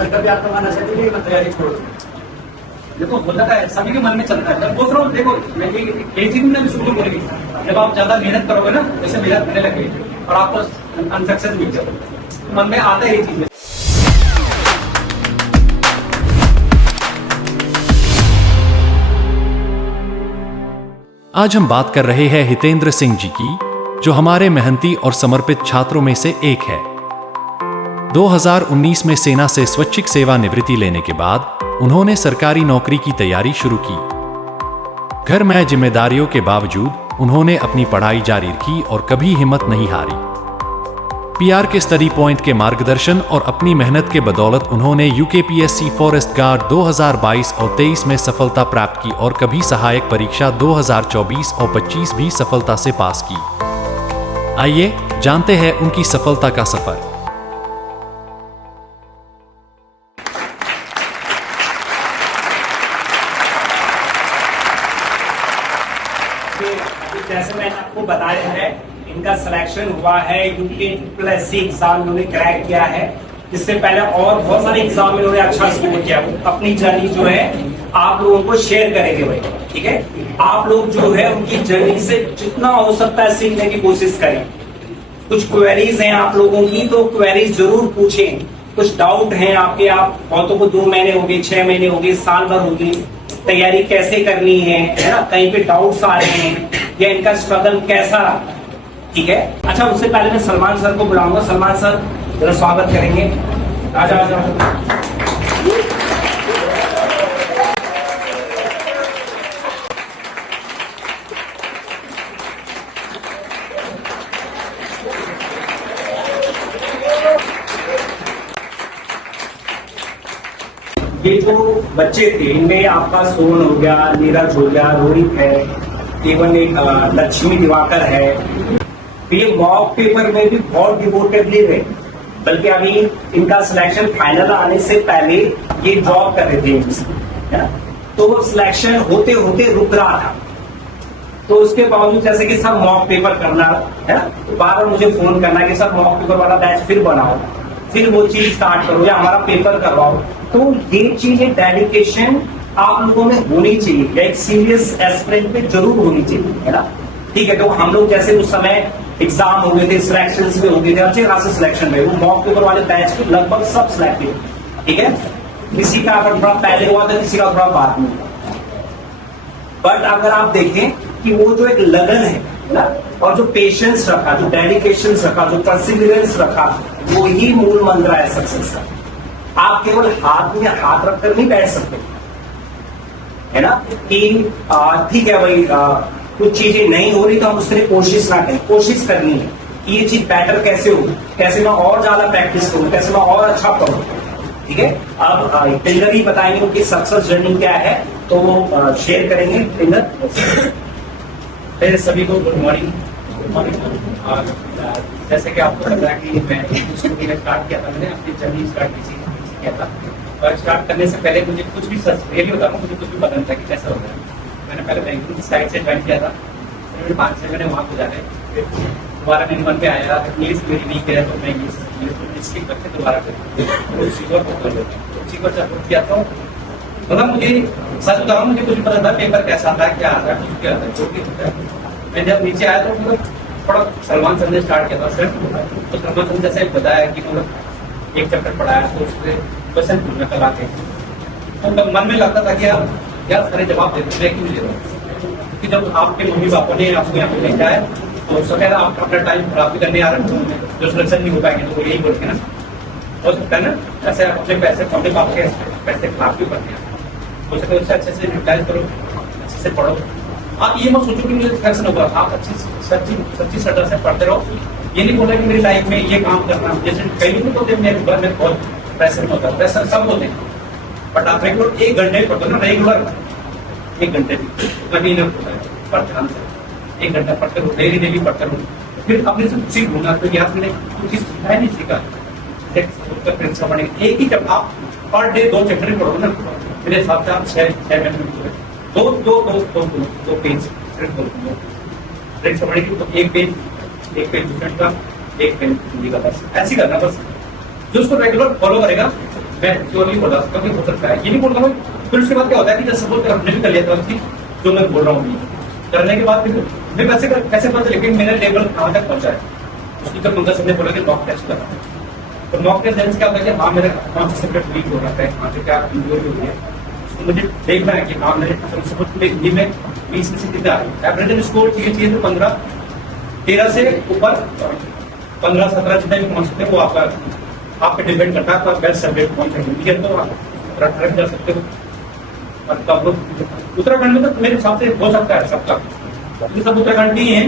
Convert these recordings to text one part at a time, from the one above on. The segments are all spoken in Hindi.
पर कभी आपका मन ऐसा नहीं मैं तैयारी छोड़ दूं। देखो होता है सभी के मन में चलता है। मैं बोल रहा हूँ देखो मैं ये चीज मैंने शुरू करेगी जब आप ज्यादा मेहनत करोगे ना जैसे मेहनत करने लगेगी और आपको अनसक्सेस मिल जाए तो मन में आता है ये चीज। आज हम बात कर रहे हैं हितेंद्र सिंह जी की, जो हमारे मेहनती और समर्पित छात्रों में से एक है। 2019 में सेना से स्वैच्छिक सेवानिवृत्ति लेने के बाद उन्होंने सरकारी नौकरी की तैयारी शुरू की। घर में जिम्मेदारियों के बावजूद उन्होंने अपनी पढ़ाई जारी रखी और कभी हिम्मत नहीं हारी। पीआर के स्टडी पॉइंट के मार्गदर्शन और अपनी मेहनत के बदौलत उन्होंने यूकेपीएससी फॉरेस्ट गार्ड 2022 और 23 में सफलता प्राप्त की और कभी सहायक परीक्षा 2024 और 25 भी सफलता से पास की। आइए जानते हैं उनकी सफलता का सफर। जैसे मैंने आपको बताया है इनका सिलेक्शन हुआ है यूपीएससी एग्जाम इन्होंने क्रैक किया है। इससे पहले और बहुत सारे एग्जाम इन्होंने अच्छा स्कोर किया। अपनी जर्नी जो है आप लोगों को शेयर करेंगे भाई, ठीक है। आप लोग जो है उनकी जर्नी से जितना हो सकता है सीखने की कोशिश करें। कुछ क्वेरीज हैं आप लोगों की तो क्वेरीज जरूर पूछें। कुछ डाउट हैं आपके, आप बहुतों को 2 महीने हो गए, 6 महीने हो गए, साल भर हो गई, तैयारी कैसे करनी है ना, कहीं पे डाउट्स आ रहे हैं या इनका स्ट्रगल कैसा रहा, ठीक है। अच्छा उससे पहले मैं सलमान सर को बुलाऊंगा। सलमान सर जरा स्वागत करेंगे। आजा आजा। ये जो बच्चे थे इनमें आपका सोन हो गया, नीरज हो गया, रोहित है, केवल एक लक्ष्मी दिवाकर है। ये मॉक पेपर में भी बहुत डिवोटेडली रहे, बल्कि अभी इनका सिलेक्शन फाइनल आने से पहले ये जॉब कर रहे थे, है ना। तो सिलेक्शन होते होते रुक रहा था, तो उसके बावजूद जैसे कि सब मॉक पेपर करना है ना, तो बार बार मुझे फोन करना कि सब मॉक पेपर वाला बैच फिर बनाओ, फिर वो चीज स्टार्ट करो या हमारा पेपर करवाओ। तो ये चीज एक डेडिकेशन आप लोगों में होनी चाहिए या एक सीरियस एस्पिरेंट में जरूर होनी चाहिए, है ना। ठीक है, तो हम लोग जैसे उस समय एग्जाम हो गए थे, सिलेक्शंस में हो गए थे, अच्छे खासे सिलेक्शन में, वो मॉक पेपर वाले बैच के लगभग सब सिलेक्टेड, ठीक है। किसी का अगर थोड़ा पहले हुआ था, किसी का थोड़ा बाद में। बट अगर आप देखें कि वो जो एक लगन है ना, और जो पेशेंस रखा, जो डेडिकेशन रखा, जो परसिवियरेंस रखा, वो ही मूल मंत्र है सक्सेस का। आप केवल हाथ में हाथ रखकर नहीं बैठ सकते, है ना, कि ठीक है भाई कुछ चीजें नहीं हो रही तो हम उसके लिए कोशिश ना करें। कोशिश करनी है कि ये चीज बेटर कैसे हो, कैसे मैं और ज्यादा प्रैक्टिस करूं, कैसे मैं और अच्छा करूं, ठीक है। अब टेलर ही बताएंगे उनकी सक्सेस जर्नी क्या है, तो वो शेयर करेंगे। टेलर पहले सभी को गुड मॉर्निंग। जैसे कि आपको लग रहा है कि मैं स्टार्ट किया था, मैंने अपनी जर्नी स्टार्ट किया था, और स्टार्ट करने से पहले मुझे कुछ भी रियली होता मुझे कुछ भी पता नहीं था कि कैसा होगा। मैंने पहले बैंकिंग की साइड से ज्वाइन किया था, 5 महीने वहाँ गुजारे। दोबारा मेरे मन में आया इंग्लिश मेरी वीक है, तो मैं इंग्लिश करके दोबारा किया था। मतलब मुझे सच बता रहा हूँ, मुझे कुछ पता था पेपर कैसा आता है, क्या आता है, कुछ क्या आता है, जो भी होता है। मैं जब नीचे आया तो मतलब थोड़ा सलमान सर ने स्टार्ट किया था सर, तो सलमान सर ने जैसे बताया कि मतलब एक चैप्टर पढ़ाया तो उससे क्वेश्चन पूछना कल आते, तो मन में लगता था कि यार सारे जवाब देते क्यों नहीं दे रहा। कि जब आपके मम्मी पापा ने आपको यहाँ पे भेजा है तो उसका कहना आप अपना टाइम खराब भी करने आ रहे हो, जो सिलेक्शन नहीं हो पाएंगे तो वो यही बोलते हैं ना, हो सकता है ना, ऐसे आप अपने पैसे अपने बाप के पैसे खराब भी करते हैं। हो सकता है उससे अच्छे से यूटिलाइज करो, अच्छे से पढ़ो। आप ये मत सोचो कि मुझे सिलेक्शन होगा, आप अच्छी सच्ची श्रद्धा से पढ़ते रहो। ये नहीं बोला कि मेरी लाइफ में ये काम करना, जैसे कई लोग होते हैं मेरे घर में बहुत प्रेशर में होता है, प्रेशर सब होते हैं, बट आप रेगुलर 1 घंटे पढ़ते हो ना, रेगुलर 1 घंटे कभी नहीं होता है, पर ध्यान से 1 घंटा पढ़ते रहो, डेली पढ़ते रहो, फिर अपने से सीख लूंगा। तो यार मैंने कुछ सीखा नहीं सीखा, एक ही जब आप पर डे 2 चैप्टर पढ़ो ना, मेरे हिसाब से आप 6 महीने में दो पेज पढ़ेगी, तो एक पेज दूसरे का, एक पेज हिंदी का, बस ऐसी करना। बस जो उसको रेगुलर फॉलो करेगा मैं प्योरली बोल सकता हूँ कि हो सकता है, ये नहीं बोल रहा हूँ। फिर उसके बाद क्या होता है कि जब सपोर्ट हमने भी कर लिया था उसकी, जो मैं बोल रहा हूँ करने के बाद फिर कैसे कैसे पता, लेकिन मेरा लेवल कहाँ तक पहुंचा है उसकी तो पंकज ने बोला कि मॉक टेस्ट करना। तो मॉक टेस्ट क्या होता है कि हाँ मेरा कौन सा सब्जेक्ट वीक हो रहा है, कहाँ से क्या इंजोरी हो रही है, उसको मुझे देखना है कि हाँ मेरे सपोर्ट में हिंदी में 20 में से कितना है एवरेज स्कोर चाहिए तो 13 से ऊपर 15-17 जितने भी पहुंच सकते हैं वो आप पे डिपेंड करता है। आपका बेस्ट सब्जेक्ट कौन सा हिंदी है तो आप रख जा सकते हो। और तब उत्तराखंड में तो मेरे हिसाब से हो सकता है सबका, क्योंकि सब उत्तराखंड के ही हैं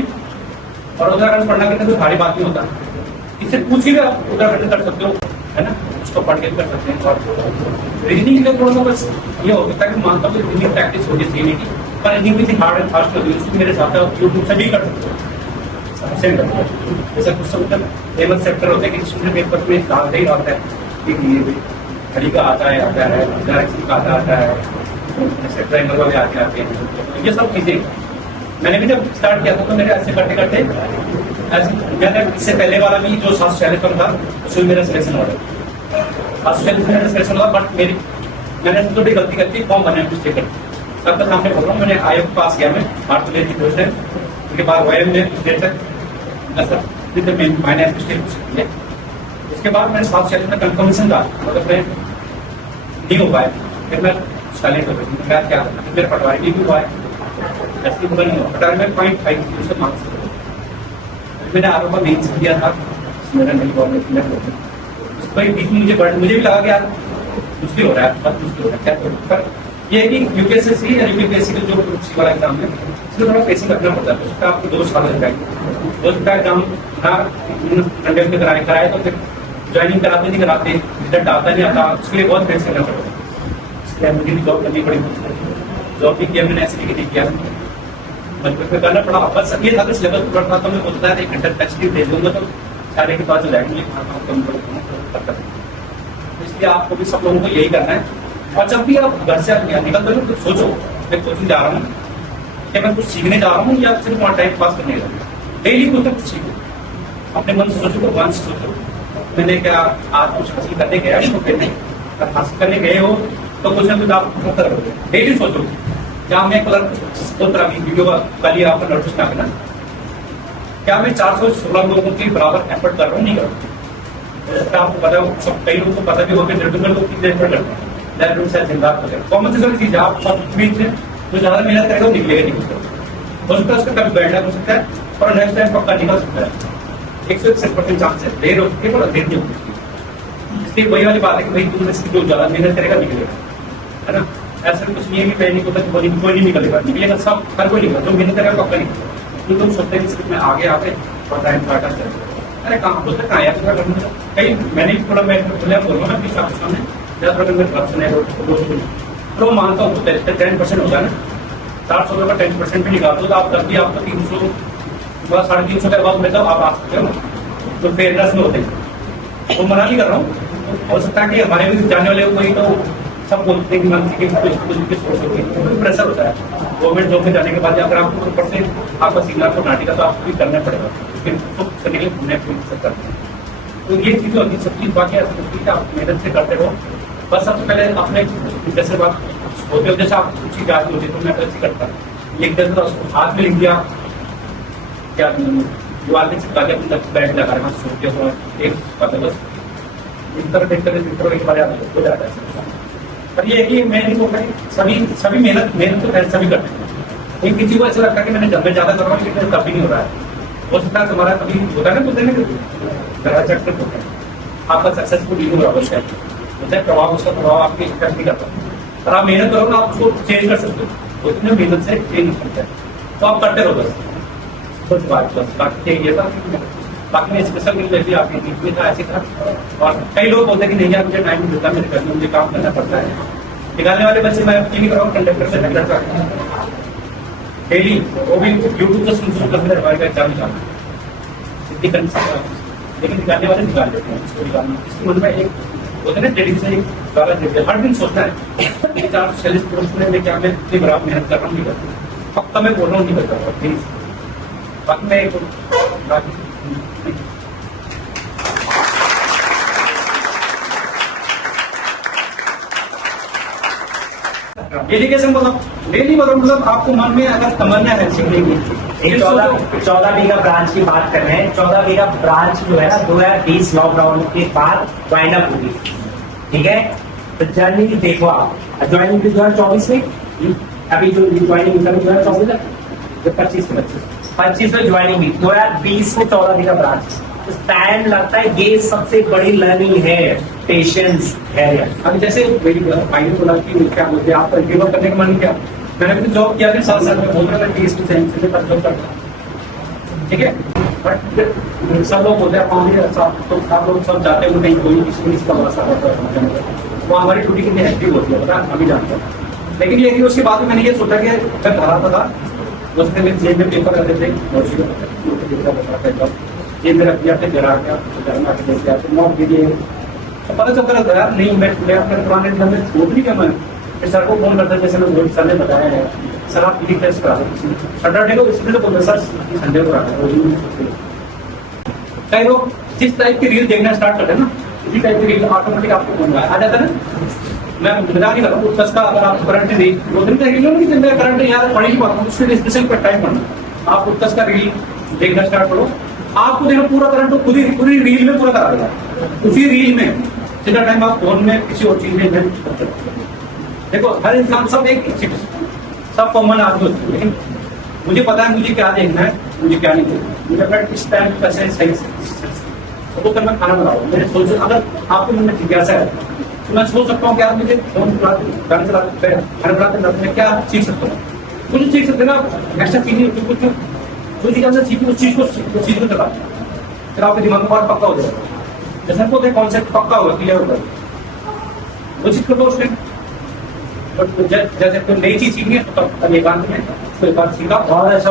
और उत्तराखंड पढ़ना के तो भारी बात नहीं होता। इससे पूछ के भी आप उत्तराखंड कर सकते हो, है ना, उसको पढ़ के भी कर सकते हैं। और रीजनिंग के थोड़ा सा बस ये हो सकता है कि मानता हूँ कि रीजनिंग प्रैक्टिस होनी चाहिए की, पर रीजनिंग भी हार्ड एंड फास्ट होती है, उसको मेरे हिसाब से यूट्यूब से भी कर सकते हो। जैसा कुछ सब फेमस सेक्टर होते हैं कि जिसमें पेपर में डालते ही रहता है कि घड़ी का आता है डायरेक्शन का आता है, ट्रायंगल वाले आते हैं, ये सब चीजें मैंने भी जब स्टार्ट किया था तो मेरे ऐसे करते करते मैंने इससे पहले वाला भी जो 746 था उसमें मेरा सिलेक्शन हुआ था, 746 मेरा सिलेक्शन हुआ। बट मैंने छोटी गलती करती, फॉर्म भरने में मिस्टेक कर सबका सामने बोल रहा हूँ। मैंने आयोग के पास गया, मैं 8 जिले की पोस्ट है, उसके बाद OM में कुछ देर तक माइनस मिस्टेक, उसके बाद मैंने 746 में कंफर्मेशन डाला, मतलब मैं नहीं हो पाया, फिर मैं साइलेंट हो गया, क्या मेरे पटवारी भी हुआ है ऐसी नहीं हुआ, पटवारी में 0.5 मार्क्स मैंने आरोप मेन्स किया था, मेरा नहीं हुआ, बीच में मुझे भी लगा कि यार कुछ भी हो रहा है, बहुत मुश्किल हो रहा है, क्या करूँ। पर ये है कि यूपीएससी या यूपीएससी का जो सी वाला एग्जाम है इसमें थोड़ा पेशेंस रखना पड़ता है, उसका आपको 2 साल लग जाएंगे। 2 साल का एग्जाम कंडक्ट में कराए तो फिर ज्वाइनिंग कराते नहीं कराते, रिजल्ट आता नहीं आता, उसके लिए बहुत फेस करना पड़ता है। इसलिए मुझे भी जॉब करनी पड़ी, जॉब भी किया मैंने, ऐसे नहीं किया, मजबूत में करना पड़ा। बस ये था कि सिलेबस पढ़ था तो मैं बोलता है 1 घंटा टेस्ट दे दूंगा तो सारे के पास हो जाएंगे, इसलिए आपको भी सब लोगों को यही करना है। और जब भी आप घर से निकलते हो तो सोचो मैं कोचिंग जा रहा हूँ क्या मैं कुछ सीखने जा रहा हूँ या सिर्फ वहाँ टाइम पास करने जा रहा हूँ। डेली कुछ ना कुछ सीखो, अपने मन से सोचो, भगवान से सोचो मैंने क्या आज कुछ हासिल करने गया, अगर हासिल करने गए हो तो कुछ ना कुछ आप करते रहोगे। डेली सोचो, क्या मैं वीडियो का कल ही आपका नोटिस ना करना, क्या मैं 416 लोगों के बराबर एफर्ट कर रहा हूँ, नहीं कर रहा हूँ। आपको पता है, सब कई लोगों को पता भी होगा लोग कितने एफर्ट करते हैं, कॉमन सेंस चीज आप बीच में जो ज्यादा मेहनत करेगा वो निकलेगा नहीं हो सकता है उसका कभी बैठना हो सकता है और नेक्स्ट टाइम पक्का निकल सकता है। 161% चांस है, देर होती है देर नहीं होती। इसलिए वही वाली बात है कि भाई तुम इसकी जो ज्यादा मेहनत करेगा निकलेगा, है ना। ऐसा कुछ नहीं है कि पहले नहीं होता कोई नहीं निकलेगा सब, हर कोई निकलेगा, जो मेहनत करेगा पक्का निकलेगा। तो तुम सोचते हैं कि मैं आगे और टाइम काटा चले, अरे कहाँ बोलते कहाँ यार कहीं मैंने थोड़ा मैं बोल रहा हूँ आपके सामने तो मानता हूँ 10% होता है ना, 700 का 10% भी निकाल दो तो आप तब भी आपको 300 350 के बाद में तो आप आ सकते हो ना, तो फेयरनेस में होते हैं। वो मना नहीं कर रहा हूँ, हो सकता है कि हमारे भी जाने वाले कोई तो सब बोलते हैं कि प्रेशर होता है गवर्नमेंट जॉब में जाने के बाद अगर आपको ऊपर से आपका सिग्नल को नाटी का तो आपको भी करना पड़ेगा, फिर करने के लिए घूमने करते हैं। तो ये चीज़ होती है, सब चीज़ बाकी ऐसा होती है आप मेहनत से करते रहो। बस सबसे पहले अपने जैसे बात होते हो, जैसे आप कुछ चीज याद होती है तो मैं ऐसे करता लिख देता था, उसको हाथ में लिख दिया, क्या दीवार में चिपका के अपने बैग लगा रहा सोते हो एक बस देखकर एक बार हो जाता है। पर ये है कि मैं नहीं बोल रहा सभी मेहनत तो सभी करते हैं, लेकिन किसी को ऐसा लगता है कि मैंने जब मैं ज्यादा कर रहा हूँ लेकिन कभी नहीं हो रहा है। हो सकता है तुम्हारा कभी होता है ना, बोलते हैं आपका सक्सेसफुल नहीं हो रहा है शायद, प्रभाव उसका प्रभाव आपके इफेक्ट नहीं करता, पर आप मेहनत करो ना आप उसको चेंज कर सकते हो, उतने मेहनत से चेंज हो सकता है। तो आप करते रहो बस बात बस बाकी ये था, बाकी मैं स्पेशल नहीं लेती आपकी नीति में था ऐसी था। और कई लोग बोलते हैं कि नहीं यार मुझे टाइम नहीं मिलता, मेरे घर में मुझे काम करना पड़ता है। निकालने वाले बच्चे मैं नहीं कर रहा हूँ, कंडक्टर से कंडक्टर का डेली वो भी यूट्यूब से सुन करते हमारे का एग्जाम निकालना, लेकिन निकालने वाले निकाल लेते हैं उसको निकालना। इसके मन में एक होता है ना डेली से हर दिन सोचता है 440 पोस्ट में क्या मैं इतनी बराबर मेहनत कर रहा हूँ, नहीं कर रहा हूँ, पक्का मैं बोल रहा हूँ नहीं कर रहा हूँ प्लीज। बाकी मैं एजुकेशन मतलब डेली मतलब आपको मन में अगर तमन्ना है सीखने की, 14 बीघा ब्रांच की बात कर रहे हैं। 14 बीघा ब्रांच जो है ना 2020 लॉकडाउन के बाद वाइंड अप होगी, ठीक है। तो जर्नी देखो आप, ज्वाइनिंग 2024 में, अभी जो ज्वाइनिंग 2024 है, 25 में ज्वाइनिंग हुई, 2020 में 14 बीघा ब्रांच। तो टाइम लगता है, ये सबसे बड़ी लर्निंग है, पेशेंस है। अब जैसे मेरी भाई ने बोला कि क्या बोलते हैं आपका गिव अप करने का मन क्या, मैंने भी जॉब किया फिर 7 साल में बोल रहा था 30% पर जॉब करता, ठीक है। बट सब लोग बोलते हैं तो आप लोग सब जाते हैं नहीं, कोई किसी का भरोसा करता है, वो हमारी ड्यूटी कितनी एक्टिव होती है पता है, अभी जानते हैं। लेकिन ये कि उसके बाद में मैंने ये सोचा कि जब घर आता था उसके लिए जेब में पेपर रहते थे, जेब में रख दिया, फिर घर आ गया, घर में आके देख दिया, फिर नॉक दे दिए, तो पता चलता रहता यार नहीं मैं अपने पुराने घर में छोड़ नहीं क्या मैं। फिर सर को फोन करता जैसे मैं सर ने बताया है, सर आप फिजिक्स टेस्ट करा दो सैटरडे को, इसलिए तो बोलते सर संडे को आता है। कई लोग जिस टाइप की रील देखना स्टार्ट करते हैं ना, इसी टाइप की रील ऑटोमेटिक आपको फोन आ जाता है ना। मैं बता नहीं रहा उत्कर्ष का, अगर आप करंट रील 2 दिन का रील नहीं, मैं करंट यार पढ़ ही पाता हूँ, उसके लिए स्पेशल पर टाइम पढ़ना। आप उत्कर्ष का रील देखना स्टार्ट करो, आपको देखो पूरा करंट खुद ही पूरी रील में पूरा करा देगा, उसी रील में जितना टाइम आप फोन में किसी और चीज में इन्वेस्ट करते हो। देखो हर इंसान सब एक सब कॉमन आदमी होते हैं, लेकिन मुझे पता है मुझे क्या देखना है, मुझे क्या नहीं देखना, मुझे अपना इस टाइम कैसे सही तो करना, खाना बनाओ। मैंने सोच अगर आपके मन में जिज्ञासा है तो मैं सोच सकता हूँ कि आप मुझे फोन गाना चलाते खाना बनाते मैं क्या सीख सकता हूँ, कुछ सीख सकते ना, एक्स्ट्रा चीजें कुछ जो चीज हमने सीखी उस चीज को चला, फिर आपके दिमाग में और पक्का हो जाएगा। जैसे हमको कॉन्सेप्ट पक्का होगा, क्लियर होगा, वो चीज करो उसमें। बट जैसे कोई नई चीज सीखनी है तो तब एकांत में उसको एक बार सीखा और ऐसा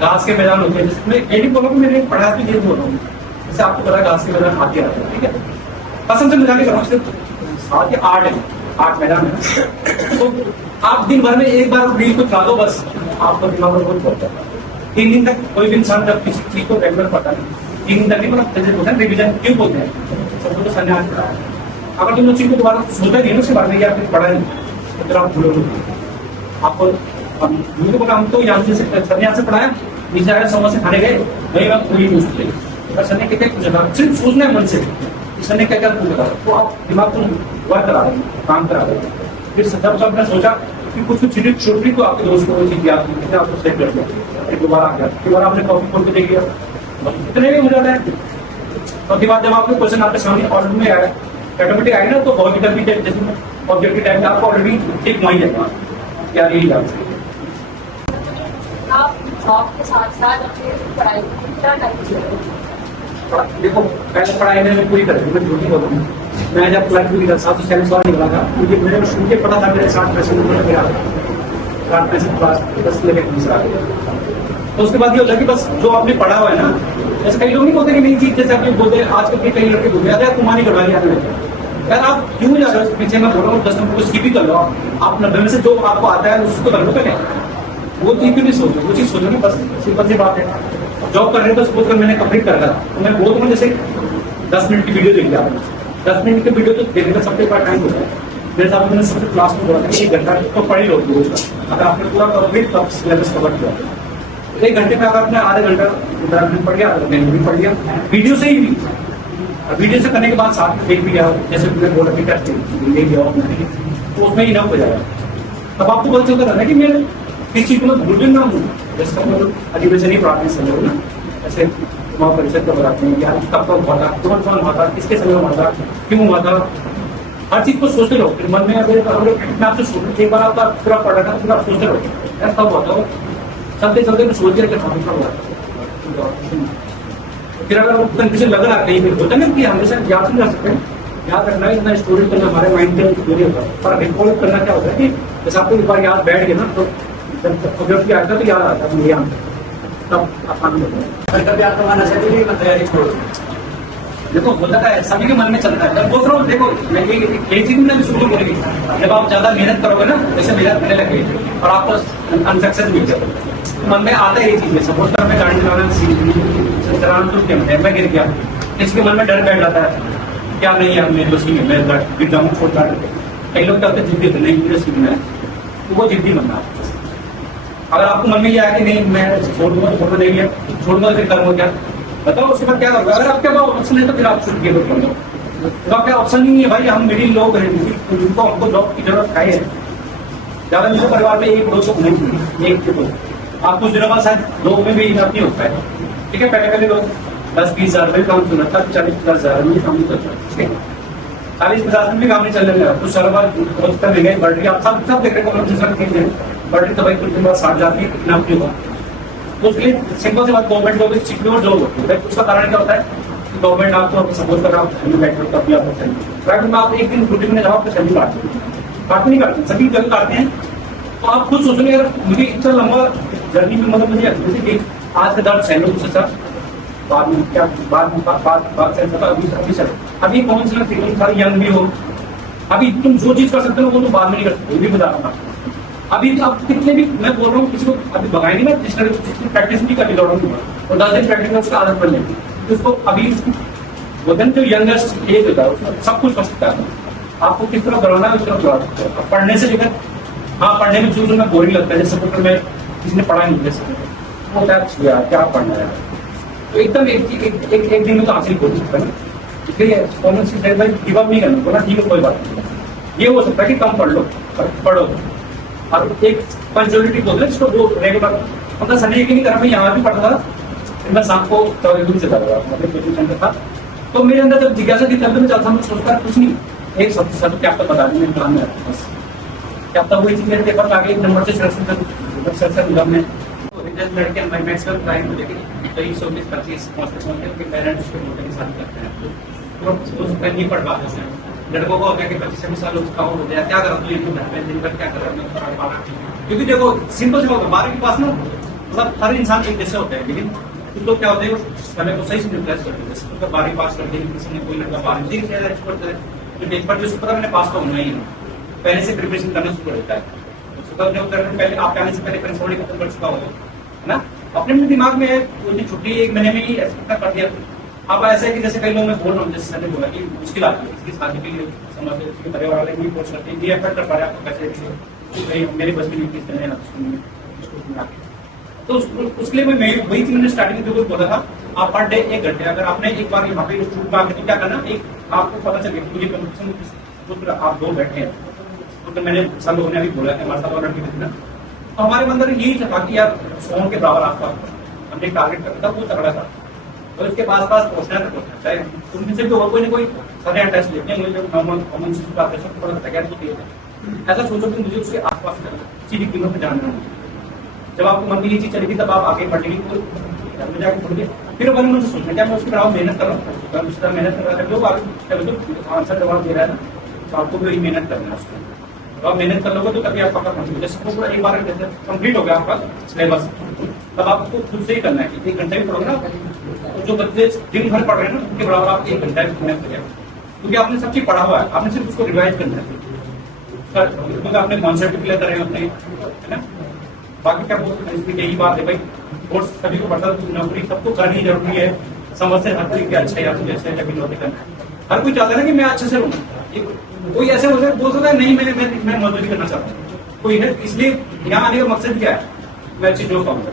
घास के मैदान होते हैं। जैसे मैं ये नहीं बोला मैंने पढ़ा तो ये बोल रहा हूँ, जैसे आपको पता घास के मैदान आते रहते हैं, ठीक है, पसंद से मजाक करो, सिर्फ 7 या 8 है, 8 मैदान है, तो आप दिन भर में एक बार रील को चला दो, बस आपका दिमाग में बहुत पड़ता है। 3 दिन तक कोई भी इंसान जब किसी चीज को रेगुलर पढ़ता नहीं, 3 दिन तक नहीं, मतलब जैसे होता है रिविजन क्यों बोलते हैं, सबको तो संन्यास पड़ा है। अगर तुम उस चीज को दोबारा सोचा नहीं उसके बारे में या फिर पढ़ा नहीं तो फिर आप भूलोगे। आपको मुझे बोला हम तो यहाँ से संन्यास से पढ़ाया, नीचे आया समझ से खाने गए, वही बात पूरी पूछते हैं, सर ने क्या पूछा, सिर्फ सोचना है मन से सर ने क्या क्या पूछा, तो आप दिमाग को वर्क करा रहे हैं, काम करा रहे हैं। फिर जब आपने सोचा कि कुछ चीजें छोटी तो आपके दोस्त को चीज याद नहीं, आपको सेट कर दिया, फिर दोबारा आ गया, दोबारा आपने कॉपी खोल के देख लिया, इतने में हो जाता है। और बाद जब आपके क्वेश्चन आपके सामने ऑलरेडी में आया, ऑटोमेटिक आएगा ना, तो ऑब्जेक्टिव भी जैसे ऑब्जेक्टिव टाइम आपको ऑलरेडी एक माइंड है क्या रील है। आप जॉब के साथ साथ अपनी पढ़ाई को कितना टाइम देते हैं? देखो पहले पढ़ाई मैंने पूरी कर दी, मैं झूठी बोलूँ, मैं जब प्लस टू की 740 वाला निकला था, मुझे मैंने शुरू के पढ़ा था, मेरे 60% मेरा 60% क्लास 10 लेके दूसरा। तो उसके बाद ये होता है कि बस जो आपने पढ़ा हुआ है ना, जैसे कई लोग नहीं बोलते कि नई चीज, जैसे आपने बोलते हैं आजकल के कई लड़के बोलते हैं कुमारी करवा लिया यार, आप क्यों जा रहे हो पीछे, मैं बोल रहा हूँ 10 नंबर को स्किप ही कर लो, आप 90 में से जो आपको आता है उसको कर लो पहले, वो चीज क्यों नहीं सोचो, वो चीज सोचो ना, बस सिंपल सी बात है। जॉब कर रहे हो तो सपोज कर मैंने कंप्लीट कर रहा तो मैं बोलता हूँ जैसे 10 मिनट की वीडियो देख लिया, 10 मिनट की वीडियो तो देखने का सबके पास टाइम होता है। मेरे साथ मैंने सबसे क्लास में बोला था 1 घंटा तो पढ़ ही लो रोज का, अगर आपने पूरा करोगे तब सिलेबस कवर किया। 1 घंटे में अगर आपने आधा घंटा 10 मिनट पढ़ गया, मैंने भी पढ़ लिया वीडियो से ही भी, वीडियो से करने के बाद साथ में देख भी गया, जैसे मैंने बोला कि टेस्ट ले गया तो उसमें ही इनफ हो जाएगा। तब आपको पता चलता रहता है कि मैं किस चीज को मैं भूल ना हूँ, जैसे अधिवेशन ही प्रार्थना समझो ना, ऐसे परिषद को बताते हैं यार कब कब हुआ था, कौन हुआ था, किसके समय हुआ था, क्यों हुआ था, हर चीज को सोचते रहो। फिर मन में अगर आपसे सोचते, एक बार आपका पूरा पढ़ा था पूरा सोचते रहो यार कब हुआ था, चलते चलते तो सोचते रहते हमेशा हुआ था। फिर अगर कंफ्यूजन लग रहा कहीं होता ना कि हमेशा याद नहीं कर सकते, याद रखना है इतना स्टोरेज करना हमारे माइंड में नहीं होता, पर रिकॉल करना क्या होता है कि जैसे आपको एक बार याद बैठ गया ना, तो जब आता तो याद आता है यहाँ तब आसान होता है। कभी आपका मन ऐसा नहीं तैयारी छोड़, देखो होता है सभी के मन में चलता है। जब बोल रहा हूँ देखो मैं एक चीज में शुरू करेगी, जब आप ज्यादा मेहनत करोगे ना, जैसे मेहनत करने लगे और आपको अनसक्सेस मिल जाए तो मन में आता है ये चीज, सपोज कर मैं गाड़ी चलाना शुरू किया, मैं गिर गया, इसके मन में डर बैठ जाता है क्या नहीं यार मेरी मशीन है, मैं गिर जाऊँ छोटा, कई लोग क्या होते हैं जिद्दी होते हैं, नहीं मुझे सीखना है, तो वो जिद्दी बनना है। अगर आपको मन में ये आया कि नहीं मैं छोड़ दूंगा, छोड़ नहीं है, छोड़ दूंगा फिर करूंगा क्या, बताओ उसके बाद क्या करोगे। अगर आपके पास ऑप्शन है तो फिर आप छूट के करो, तो आपका ऑप्शन नहीं है भाई। हम मिडिल लोग हैं, उनको हमको जॉब की जरूरत है। ज्यादा मेरे परिवार में एक दो तो नहीं, एक के दो। आप कुछ दिनों बाद शायद लोग में भी इनफ नहीं होता है, ठीक है। पहले लोग 10-20 हज़ार काम सुना था, 40-50 हज़ार में काम नहीं करता, ठीक है। 40-50 में भी काम नहीं चलने लगा, कुछ सालों बाद रोज का महंगाई बढ़ रही है। आप सब देख रहे हो, बढ़ रही तो भाई कुछ दिन बाद 60 हज़ार की इनाम नहीं होगा। तो उसके लिए सिंपल सी बात, गवर्नमेंट को सिक्योर जॉब होती है। उसका कारण क्या होता है कि गवर्नमेंट आपको सपोर्ट कर रहा है, प्राइवेट में आप एक दिन ड्यूटी में जाओ, आपको सैलरी काटते नहीं काटते, सभी जगह काटते हैं। तो आप खुद सोचोगे यार मुझे इतना लंबा जर्नी में, मतलब मुझे जैसे कि आज का दर्द सहलो कुछ सर, बाद में क्या बात से अभी कौन सा फीलिंग था, यंग भी हो, अभी तुम जो चीज कर सकते हो वो तो बाद में नहीं कर सकते, ये भी बता रहा हूँ। अभी तो आप कितने भी, मैं बोल रहा हूँ किसी को अभी भगाएंगे ना, जिसने प्रैक्टिस भी करनी दौड़ूंगा और 10 दिन प्रैक्टिस में उसका आदत बन लेगी, तो उसको अभी वजन जो यंगेस्ट एज होता है उसको सब कुछ कर सकता है। आपको किस तरह करवाना है उस तरह करवा सकते हो। पढ़ने से लेकर, हाँ पढ़ने में शुरू में बोरिंग लगता है, जैसे सपोर्टर में किसी ने पढ़ा नहीं जैसे वो क्या पढ़ना है, तो एकदम एक दिन में तो हासिल हो सकता है। इसलिए गिव अप नहीं करना, बोला ठीक है कोई बात नहीं, ये हो सकता है कि कम पढ़ लो पढ़ो। और एक पंचुअलिटी बोलते हैं जिसको वो रेगुलर, मतलब संडे की नहीं करा, मैं यहाँ भी पढ़ता था, फिर मैं शाम को दूर से जाता था। तो मेरे अंदर जब जिज्ञासा थी तब मैं चलता, मैं सोचता कुछ नहीं, एक सब क्या आपको बता दें, मेरे प्लान में बस क्या तब वही चीज मेरे पेपर आगे एक नंबर से सिलेक्शन मिला। मैं लड़के मैक्सिमम टाइम को लेकर 23-25 पहुंचते पेरेंट्स को बोलते शादी करते हैं, तो नहीं पढ़ पाते हैं। लड़कों को हो गया कि 25-26 साल उसका हो गया, क्या करा तू घर में दिन भर क्या कर रहा है। क्योंकि देखो सिंपल से होगा, 12 के पास ना मतलब हर इंसान एक जैसे होता है, लेकिन कुछ लोग क्या होते हैं समय को सही से यूटिलाइज करते हैं। जैसे 12 पास करते हैं, किसी ने कोई लड़का 12 एक्सपर्ट है तो डेट पर जो पता मैंने पास तो होना ही है, पहले से प्रिपरेशन करना शुरू रहता है। पहले आप आने से पहले परीक्षा खत्म कर चुका होगा, है ना। अपने दिमाग में छुट्टी 1 महीने में ही एक्सपेक्ट कर दिया। अब ऐसा है कि जैसे कई लोग मैं बोल रहा हूँ, जैसे मैंने बोला कि मुश्किल आती है इसकी शादी के लिए, समझ इसके परिवार वाले भी कोर्स करते हैं, ये एफर्ट कर पा रहे हैं आपको कैसे मेरे बस में किस तरह। तो उसके लिए मैं वही चीज मैंने स्टार्टिंग में जो बोला था, आप पर डे 1 घंटे अगर आपने एक बार यहाँ पे शूट पा क्या करना, एक आपको पता चले मुझे कंपटीशन आप 2 बैठे हैं, तो मैंने सब लोगों ने अभी बोला कि हमारे साथ और लड़के थे ना, तो हमारे अंदर यही था कि यार 100 के बराबर आपका हमने टारगेट करता था, वो तगड़ा था। तो इसके पास पहुंचना था, चाहे उनमें से भी कोई ना कोई सारे टेस्ट लेते हैं, मुझे कॉमन ऐसा सोचो कि मुझे उसके आसपास किसी भी कीमत पर जानना है। जब आपको मन की ये चीज चलेगी तब आप आगे बढ़ेंगे, तो जाकर पढ़िए। फिर मैंने मुझे सोचना क्या मैं उसके बराबर मेहनत कर रहा हूँ, उस तरह मेहनत कर रहा है, लोग आंसर जवाब दे रहा है ना, तो आपको भी वही मेहनत करना है उसको। तो आप मेहनत कर लोगे तो तभी आप पक्का पहुंचोगे। जैसे वो पूरा एक बार कंप्लीट हो गया आपका सिलेबस, तब आपको खुद से ही करना है कि 1 घंटा भी पढ़ोगे ना, तो जो बच्चे दिन भर पढ़ रहे हैं ना उनके बराबर आप 1 घंटा भी मेहनत करें, क्योंकि आपने सब चीज पढ़ा हुआ है, आपने सिर्फ उसको रिवाइज करना है, क्योंकि आपने कॉन्सेप्ट क्लियर करे अपने, है ना। बाकी क्या बोलते हैं, इसकी यही बात है भाई, कोर्स सभी को पढ़ता, नौकरी सबको करनी जरूरी है, समझ से हर तरीके अच्छा या मुझे अच्छा लेकिन नौकरी करना है। हर कोई चाहता है ना कि मैं अच्छे से रहूँ, कोई ऐसे बोल सकता है नहीं मैं मजदूरी करना चाहता हूँ, कोई है। इसलिए यहाँ आने का मकसद क्या है, मैं अच्छी जॉब पाऊंगा।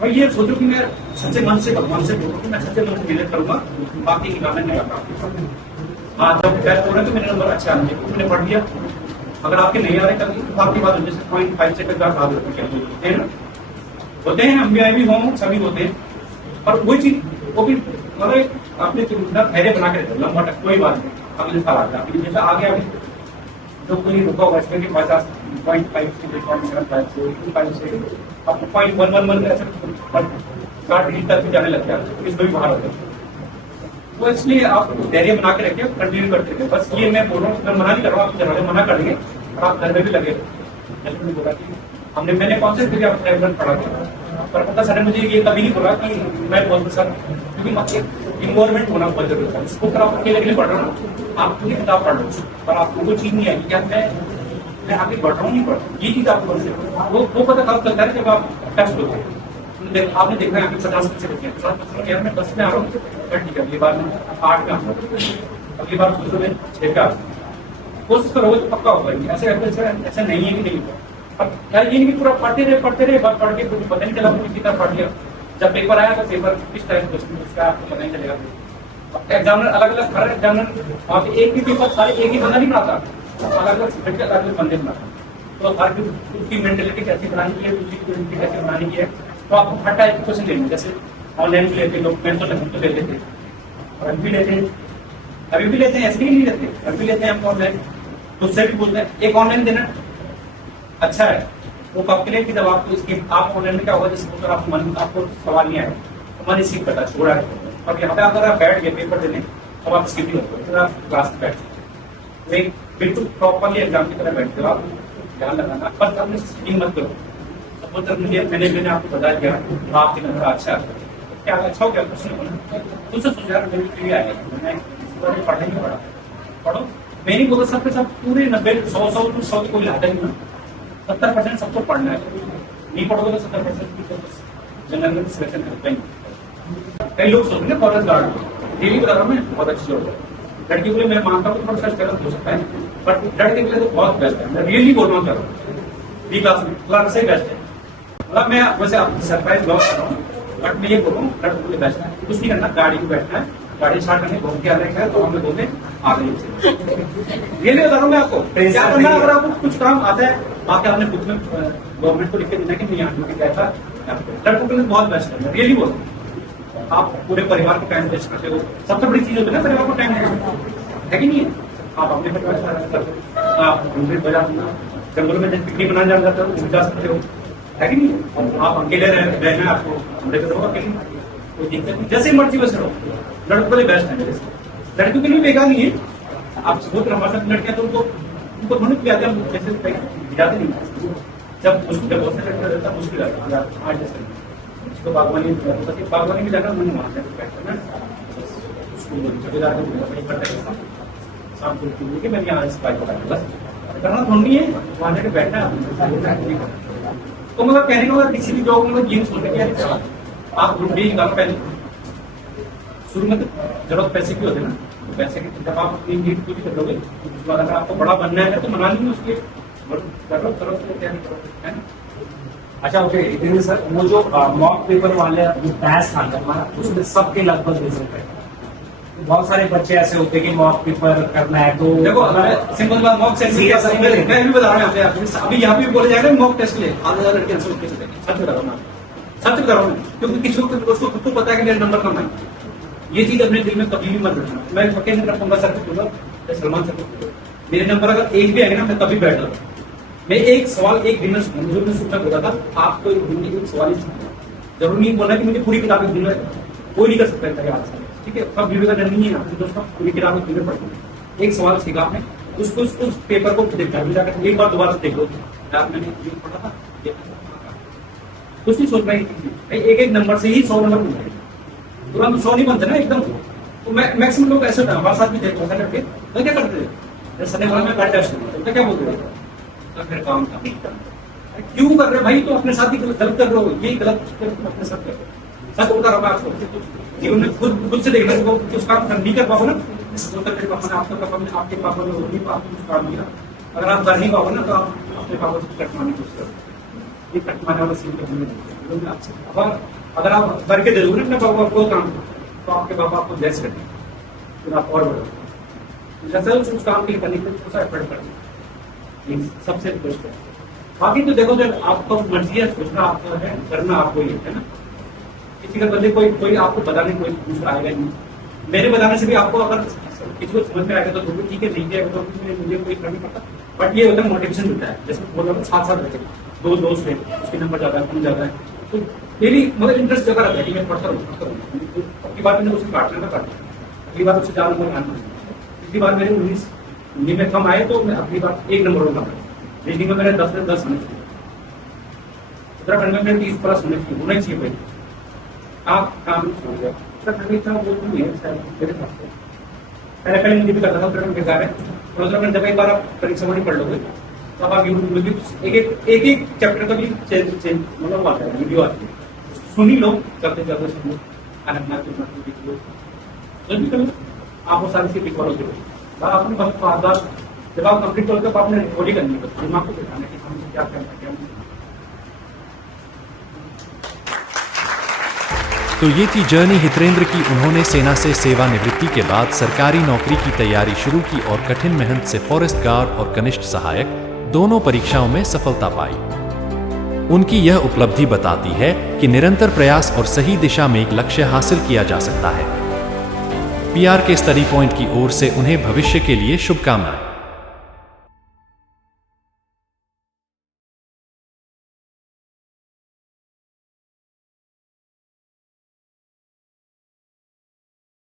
भाई ये सोचो कि मैं सच्चे मन से भगवान से बोलूँ कि मैं सच्चे मन से मेहनत करूंगा, बाकी की बातें नहीं करता। हाँ जब टेस्ट हो रहे तो मेरे नंबर अच्छा आने, मैंने पढ़ लिया। अगर आपके नहीं आ रहे कभी तो आपकी बात जैसे 0.5 से कभी आप होते हैं ना, होते हैं, हम भी हों सभी होते हैं, और वही चीज वो भी मतलब आपने धैर्य बना के रखो, लंबा तक कोई बात नहीं, अगले साल आ जाए जैसा आगे आगे जो कोई रुका हुआ इसमें 50.5 से आपको 0.111 ऐसे तक जाने लग गया, इसमें भी बाहर होते हैं। तो इसलिए आप धैर्य बना के रखिए, कंटिन्यू करते रहिए। बस ये मैं बोल रहा हूँ, मैं मना नहीं कर रहा हूँ, आप घर मना कर देंगे और आप घर में भी लगे। जैसे मैंने बोला कि मैंने कॉन्सेप्ट भी आप पढ़ा था, पर पता सर मुझे ये कभी नहीं बोला कि मैं बहुत सर, क्योंकि इन्वॉल्वमेंट होना बहुत जरूरी है। इसको अगर आप अकेले पढ़ रहे हो, आप पूरी किताब पढ़ लो, पर आपको वो चीज नहीं आएगी क्या मैं आगे बढ़ रहा हूँ नहीं बढ़ रहा हूँ, ये चीज आपको वो पता कब चलता है जब आप टेस्ट होते हैं। आपने देखा है 50 बच्चे बच्चे हैं, 50 बच्चों में 10 में आ रहा हूँ, ठीक है, अगली बार में 8 में आ रहा हूँ, अगली बार सोचो मैं 6 पे आ रहा हूँ। कोशिश करोगे तो पक्का होगा ये। ऐसे ऐसा नहीं है कि नहीं होगा। अब यार ये नहीं कि पूरा पढ़ते रहे पढ़ के कुछ पता नहीं चला मुझे कितना पढ़ लिया। जब पेपर आया तो पेपर किस टाइप क्वेश्चन उसका आपको पता नहीं चलेगा। एग्जामिनर अलग अलग, हर एग्जामिनर वहाँ पे एक भी पेपर सारे एक ही बंदा नहीं बनाता, अलग अलग सब्जेक्ट के अलग अलग बंदे बनाते। तो हर उसकी मेंटेलिटी कैसे बनानी है, दूसरी की मेंटेलिटी कैसे बनानी है, तो आपको हर टाइप के क्वेश्चन लेने। जैसे ऑनलाइन भी लेते लोग, मैं तो ले लेते हैं और अभी भी लेते हैं, अभी भी लेते हैं, ऐसे ही नहीं लेते, अभी भी लेते हैं हम ऑनलाइन। तो उससे भी बोलते हैं एक ऑनलाइन देना अच्छा है वो कब के लिए कि जब आपको इसकी आप ऑनलाइन में क्या होगा, जैसे आपको मन आपको सवाल नहीं आया तो मन स्किप करता छोड़ा है। और यहाँ पे अगर आप बैठ गए पेपर देने तो आप स्किप नहीं होते, आप क्लास में बैठ एक बिल्कुल प्रॉपरली एग्जाम की तरह बैठते हो। आप ध्यान लगाना, पर अपने स्किप मत करो। सपोज मैंने आपको बता दिया तो आपके नंबर अच्छा है, क्या अच्छा हो क्या कुछ नहीं होना, उससे सोच यार मेरे लिए आएगा, मैंने पढ़ा ही नहीं पढ़ा, पढ़ो। मैं नहीं बोलता सबके सब पूरे 90 100 कोई लाता ही ना, 70% सबको पढ़ना है। नहीं पढ़ोगे तो 70% जनरल सिलेक्शन करता ही नहीं। कई लोग सोचते हैं फॉरेस्ट गार्ड डेली बता रहा हूँ मैं, बहुत अच्छी जॉब है। लड़की के लिए मैं मानता हूँ थोड़ा सर्च करना हो सकता है, बट लड़के के लिए तो बहुत बेस्ट है। मैं रियली बोल रहा हूँ सर, बी क्लास में क्लास से बेस्ट है। मतलब मैं वैसे आप सरप्राइज लॉस कर रहा हूँ, बट मैं ये बोल रहा हूँ लड़कों के लिए बेस्ट है। कुछ नहीं करना, गाड़ी में बैठना है, गाड़ी स्टार्ट करने घूम के आने का है तो हमें बोलते आ गए। ये नहीं बता रहा हूँ मैं आपको क्या करना है। अगर आपको कुछ काम आता है आके आपने खुद में गवर्नमेंट को लिख के देना कि नहीं यहाँ गया था, लड़कों के लिए बहुत बेस्ट है। मैं रियली बोल रहा हूँ, आप पूरे परिवार को टाइम वेस्ट करते हो। सबसे बड़ी चीज होती है ना परिवार को टाइम देना, है कि नहीं है। आप अपने परिवार से आराम करते हो, आप दूसरे बाजार जंगल में पिकनिक मनाने जाना चाहते हो जा सकते हो, है कि नहीं। आप अकेले रहना आपको हमने तो अकेले कोई दिक्कत नहीं, जैसे मर्जी वैसे रहो। लड़कों के लिए बेस्ट है मेरे से, लड़कियों के लिए बेकार नहीं है। आप बहुत हमारे साथ लड़कियां तो उनको थोड़ी पिलाते हैं, जैसे जाते नहीं। जब बहुत से लड़कियां रहता मुश्किल आता है जैसे तो बागवानी में जाकर मैंने वहां से बैठना शाम को मैं यहाँ बस करना थोड़ी है, वहां जाकर बैठना। तो मतलब कहने का मतलब किसी भी जॉब में गेम सोचते हैं आप रुपये निकालो। पहले शुरू में तो जरूरत पैसे की होती है ना, तो पैसे की जब आप अपनी नीड पूरी कर लोगे उसके बाद अगर आपको बड़ा बनना है तो मना लीजिए उसके करो क्या नहीं करो, है ना। अच्छा ओके इतने सर, वो जो मॉक पेपर वाले जो बैच था हमारा उसमें सबके लगभग रिजल्ट है। बहुत सारे बच्चे ऐसे होते हैं कि मॉक पेपर करना है तो देखो सिंपल बात, मॉक टेस्ट मैं भी बता रहा हूँ अभी यहाँ पे बोले जाएगा मॉक टेस्ट के लिए आधे लड़के आंसर लिख के चले, सच बता रहा हूँ सच बता रहा हूँ, क्योंकि किसी को उसको खुद को पता है कि मेरे नंबर कम है। ये चीज अपने दिल में कभी भी मत रखना। मैं वकेशन रखूंगा सर से पूछा सलमान सर को, मेरे नंबर अगर एक भी आएगा ना मैं तभी बैठ जाऊँ। मैं एक सवाल एक दिन में जो मैं सुनना बोला था आपको एक दिन एक सवाल ही सुनना, जरूरी नहीं बोलना कि मुझे पूरी किताब एक दिन में कोई नहीं कर सकता है आज से, ठीक है। सब वीडियो का नहीं है आपने दोस्तों, पूरी किताब एक दिन में पढ़नी। एक सवाल सीखा आपने उसको उस पेपर को देखा जाकर एक बार दोबारा से देख लो यार मैंने ये पढ़ा था, कुछ नहीं सोच रहा एक एक नंबर से ही 100 नंबर मिलते हैं, तुरंत 100 नहीं बनते ना एकदम। तो मैक्सिमम लोग ऐसे होता है, हमारे साथ भी देखो ऐसा करके तो क्या करते हैं सर में बैठ तो क्या बोलते हैं तो फिर काम था क्यों कर रहे भाई, तो अपने साथ ही गलत कर रहे हो, यही गलत तुम अपने साथ कर रहे हो। सच बोलता रहा आपको जीवन में खुद से देखना को कुछ काम नहीं कर पाओ ना, मेरे पापा ने आपके पापा ने नहीं कुछ काम किया, अगर आप कर नहीं पाओगे ना तो आप अपने पापा से कटवाने की कोशिश करो। ये कटवाने वाला सीन आपसे अगर आप करके दे दोगे ना अपने पापा को काम तो आपके पापा आपको ब्लेस कर देंगे, फिर आप और बढ़ो। जैसे उस काम के लिए करने के लिए एफर्ट करते सबसे बेस्ट है। बाकी तो देखो जब आपको मर्जी है सोचना आपको है, करना आपको ही है ना। किसी का बंदे कोई आपको बताने कोई दूसरा आएगा नहीं, मेरे बताने से भी आपको अगर किसी को समझ में आएगा तो ठीक है, नहीं है तो मुझे कोई फर्क नहीं पड़ता, बट ये होता है मोटिवेशन मिलता है। जैसे बोल रहा हूँ साथ रहते दो दोस्त है उसके नंबर ज्यादा है कम ज्यादा है तो मेरी मतलब इंटरेस्ट जगह रहता है कि मैं पढ़ता रहूँ। अगली बार मैंने उसे काटना था काटना, अगली बार उससे 4 नंबर आना, पिछली बार मेरे 19 में कम आए तो मैं अगली बार 1 नंबर होगा। रीजनिंग में मेरे 10 में 10 होने चाहिए, उत्तराखंड में मेरे 30+ होने चाहिए भाई। आप काम छोड़ गया उत्तराखंड था वो नहीं है मेरे पास पहले मुझे भी करता था उत्तराखंड बेकार है। और उत्तराखंड जब एक बार आप परीक्षा वाली पढ़ लोगे तब आप यूट्यूब में भी एक चैप्टर का भी मतलब आता है, वीडियो आती है, सुनी लो चलते चलते सुन लो, आप वो सारी चीजें फॉलो करो। आपने बस 5 बार जब आप कंप्लीट करोगे तो आपने रिपोर्ट करनी है, हम आपको दिखाना है कि हम क्या करना है क्या नहीं। तो ये थी जर्नी हितेंद्र की। उन्होंने सेना से सेवानिवृत्ति के बाद सरकारी नौकरी की तैयारी शुरू की और कठिन मेहनत से फॉरेस्ट गार्ड और कनिष्ठ सहायक दोनों परीक्षाओं में सफलता पाई। उनकी यह उपलब्धि बताती है कि निरंतर प्रयास और सही दिशा में एक लक्ष्य हासिल किया जा सकता है। पीआर के स्टडी पॉइंट की ओर से उन्हें भविष्य के लिए शुभकामनाएं।